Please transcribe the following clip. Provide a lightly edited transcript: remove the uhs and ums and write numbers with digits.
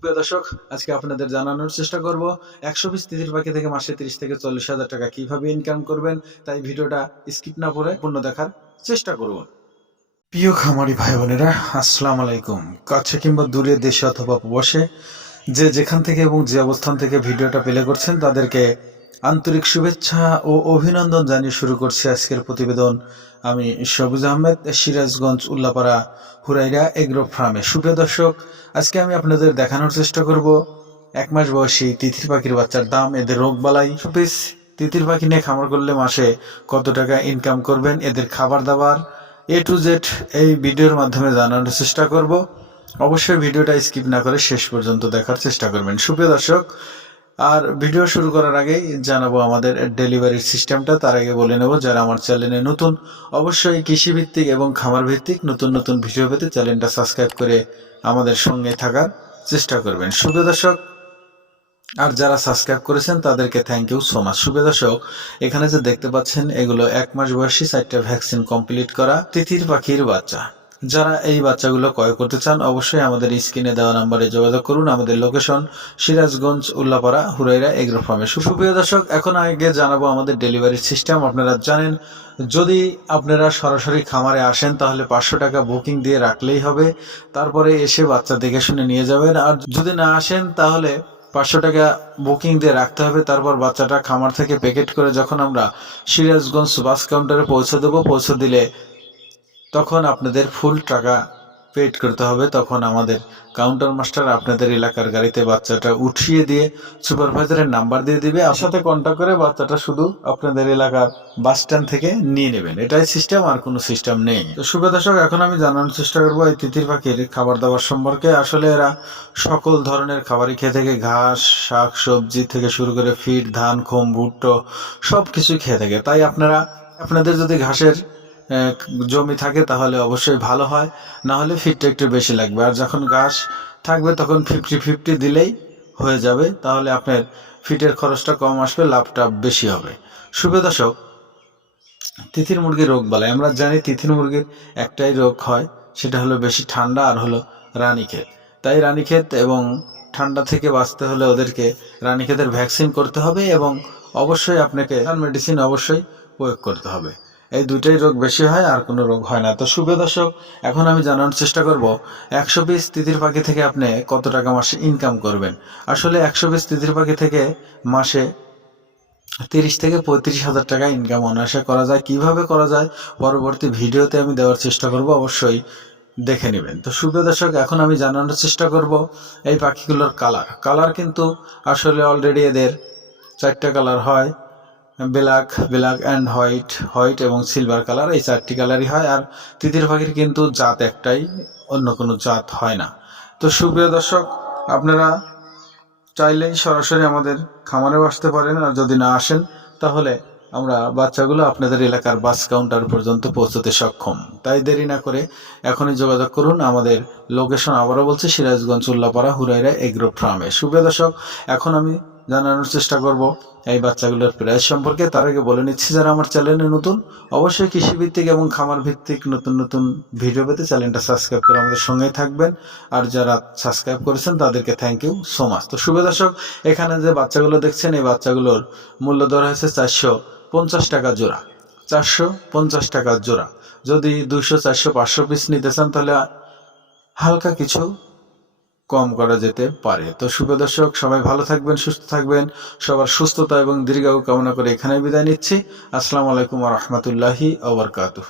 প্রিয় দর্শক, আজকে আপনাদের জানানোর চেষ্টা করব 120 তিতির পাখি থেকে মাসে 30 থেকে 40 হাজার টাকা কিভাবে ইনকাম করবেন। তাই ভিডিওটা স্কিপ না করে পূর্ণ দেখার চেষ্টা করব। প্রিয় খামারি ভাই বোনেরা, আসসালামু আলাইকুম। কাছে কিংবা দূরে, দেশে অথবা প্রবাসে, যে যেখান থেকে এবং যে অবস্থান থেকে ভিডিওটা প্লে করছেন তাদেরকে আন্তরিক শুভেচ্ছা ও অভিনন্দন জানিয়ে শুরু করছি আজকের প্রতিবেদন। আমি সবুজ আহমেদ, সিরাজগঞ্জ উল্লাপাড়া হুরাইরা এগ্রো ফার্মে। সুপ্রিয় দর্শক, আজকে আমি আপনাদের দেখানোর চেষ্টা করব 1 মাস বয়সী তিতির পাখির বাচ্চার দাম, এদের রোগবালাই, পিস তিতির পাখি নিয়ে খামার করলে মাসে কত টাকা ইনকাম করবেন, এদের খাবার দাবার A to Z এই ভিডিওর মাধ্যমে জানানোর চেষ্টা করব। অবশ্যই ভিডিওটা স্কিপ না করে শেষ পর্যন্ত দেখার চেষ্টা করবেন সুপ্রিয় দর্শক। আর ভিডিও শুরু করার আগেই জানাবো আমাদের ডেলিভারির সিস্টেমটা। তার আগে বলে নেব, যারা আমার চ্যানেলে নতুন, অবশ্যই কৃষিভিত্তিক এবং খামার ভিত্তিক নতুন নতুন ভিডিও পেতে চ্যানেলটা সাবস্ক্রাইব করে আমাদের সঙ্গে থাকার চেষ্টা করবেন সুপ্রিয় দর্শক। আর যারা সাবস্ক্রাইব করেছেন তাদেরকে থ্যাংক ইউ সো মাচ। সুপ্রিয় দর্শক, এখানে যে দেখতে পাচ্ছেন এগুলো 1 মাস বয়সী 4টা ভ্যাকসিন কমপ্লিট করা তিতির পাখির বাচ্চা। যারা এই বাচ্চাগুলো ক্রয় করতে চান অবশ্যই আমাদের স্ক্রিনে দেওয়া নাম্বারে যোগাযোগ করুন। আমাদের লোকেশন সিরাজগঞ্জ উল্লাপাড়া হুরাইরা এগ্রো ফার্মে। সুপ্রিয় দর্শক, এখন আগে জানাবো আমাদের ডেলিভারি সিস্টেম। আপনারা জানেন, যদি আপনারা সরাসরি খামারে আসেন তাহলে 500 টাকা বুকিং দিয়ে রাখলেই হবে, তারপরে এসে বাচ্চা দেখে শুনে নিয়ে যাবেন। আর যদি না আসেন তাহলে 500 টাকা বুকিং দিয়ে রাখতে হবে। তারপর বাচ্চাটা খামার থেকে প্যাকেট করে যখন আমরা সিরাজগঞ্জ বাস কাউন্টারে পৌঁছে দেবো, পৌঁছে দিলে তখন আপনাদের ফুল টাকা পেড করতে হবে। তখন আমাদের কাউন্টার মাস্টার আপনাদের এলাকার গাড়িতে বাচ্চাটা উঠিয়ে দিয়ে সুপারভাইজারের নাম্বার দিয়ে দিবে। আর সাথে কন্ট্যাক্ট করে বাচ্চাটা শুধু আপনাদের এলাকার বাস স্ট্যান্ড থেকে নিয়ে নেবেন। এটাই সিস্টেম, আর কোনো সিস্টেম নেই। তো সুপ্রিয় দর্শক, এখন আমি জানানোর চেষ্টা করবো এই তিতির পাখির খাবার দাবার সম্পর্কে। আসলে এরা সকল ধরনের খাবারই খেয়ে থাকে, ঘাস, শাক সবজি থেকে শুরু করে ফিড, ধান, গম, ভুট্টো সব কিছুই খেয়ে থাকে। তাই আপনাদের যদি ঘাসের জমি থাকে তাহলে অবশ্যই ভালো হয়, না হলে ফিডটা একটু বেশি লাগবে। আর যখন ঘাস থাকবে তখন 50-50 দিলেই হয়ে যাবে, তাহলে আপনার ফিডের খরচটা কম আসবে, লাভটা বেশি হবে। সুপ্রিয় দর্শক, তিতির মুরগির রোগ বালাই আমরা জানি। তিতির মুরগির একটাই রোগ হয়, সেটা হলো বেশি ঠান্ডা আর হলো রানীক্ষেত। তাই রানীক্ষেত এবং ঠান্ডা থেকে বাঁচতে হলে ওদেরকে রানীক্ষেতের ভ্যাকসিন করতে হবে এবং অবশ্যই আপনাকে মেডিসিন অবশ্যই প্রয়োগ করতে হবে। এই দুটাই রোগ বেশি হয়, আর কোনো রোগ হয় না। তো সুপ্রিয় দর্শক, এখন আমি জানানোর চেষ্টা করব 120 তিতির পাখি থেকে আপনি কত টাকা মাসে ইনকাম করবেন। আসলে 120 তিতির পাখি থেকে মাসে 30 থেকে 35 হাজার টাকা ইনকাম অনায়াসে করা যায়। কিভাবে করা যায় পরবর্তী ভিডিওতে আমি দেওয়ার চেষ্টা করব, অবশ্যই দেখে নেবেন। তো সুপ্রিয় দর্শক, এখন আমি জানানোর চেষ্টা করব এই পাখিগুলোর কালার কিন্তু আসলে অলরেডি এদের 4টা কালার হয়, ব্ল্যাক অ্যান্ড হোয়াইট এবং সিলভার কালার। এই 4টি কালারই হয়। আর তিতির পাখির কিন্তু জাত একটাই, অন্য কোনো জাত হয় না। তো সুপ্রিয় দর্শক, আপনারা চাইলেই সরাসরি আমাদের খামারেও আসতে পারেন, আর যদি না আসেন তাহলে আমরা বাচ্চাগুলো আপনাদের এলাকার বাস কাউন্টার পর্যন্ত পৌঁছতে সক্ষম। তাই দেরি না করে এখনই যোগাযোগ করুন। আমাদের লোকেশন আবারও বলছি, সিরাজগঞ্জ উল্লাপাড়া হুরাইরা এগ্রো ফার্মে। সুপ্রিয় দর্শক, এখন আমি জানানোর চেষ্টা করব এই বাচ্চাগুলোর প্রাইস সম্পর্কে। তার আগে বলে নিচ্ছি, যারা আমার চ্যানেলে নতুন অবশ্যই কৃষিভিত্তিক এবং খামার ভিত্তিক নতুন নতুন ভিডিও পেতে চ্যানেলটা সাবস্ক্রাইব করে আমাদের সঙ্গেই থাকবেন। আর যারা সাবস্ক্রাইব করেছেন তাদেরকে থ্যাংক ইউ সো মাচ। তো শুভ দর্শক, এখানে যে বাচ্চাগুলো দেখছেন এই বাচ্চাগুলোর মূল্য ধরা হয়েছে 450 টাকা জোড়া। 450 টাকা জোড়া। যদি 200, 400, 500 পিস নিতে চান তাহলে হালকা কিছু কম করা যেতে পারে। তো শুভ দর্শক, সবাই ভালো থাকবেন, সুস্থ থাকবেন। সবার সুস্থতা এবং দীর্ঘায়ু কামনা করে এখানে বিদায় নিচ্ছি। আসসালামু আলাইকুম ওয়া রাহমাতুল্লাহি ওয়া বারাকাতুহু।